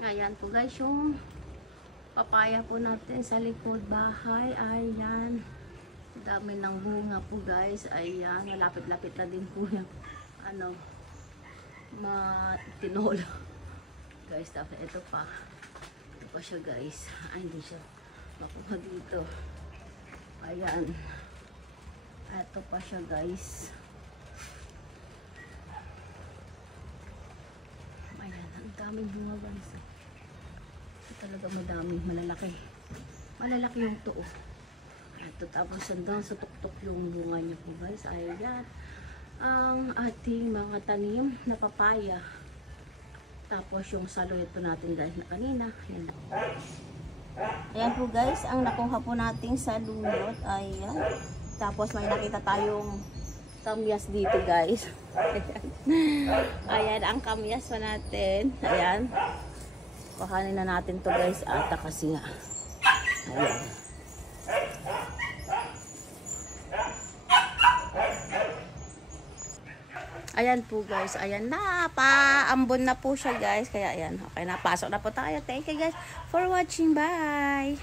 Ayan po guys, yung papaya po natin sa likod bahay. Ayan. Dami ng bunga po guys. Ayan. Malapit-lapit na din po yung matinolo. Guys, tapos ito pa. Ito pa siya guys. Ay, hindi siya makuha dito. Ayan. Ito pa siya guys. Ayan. Ang daming bunga guys. Talaga madami, malalaki. Malalaki yung tuo. Ito tapos hanggang sa tuktok yung bunga niya po guys. Ayan. Ang ating mga tanim na papaya. Tapos yung saloy ito natin guys na kanina. Ayan. Ayan po guys, ang nakuha po nating saluyot. Ayan. Tapos may nakita tayong kamyas dito guys. Ayan. Ayan ang kamyas pa natin. Ayan. Kuhanin na natin to guys ata kasi nga. Ayan. Ayan po guys. Ayan na. Paambon na po siya guys. Kaya ayan. Okay, napasok na po tayo. Thank you guys for watching. Bye!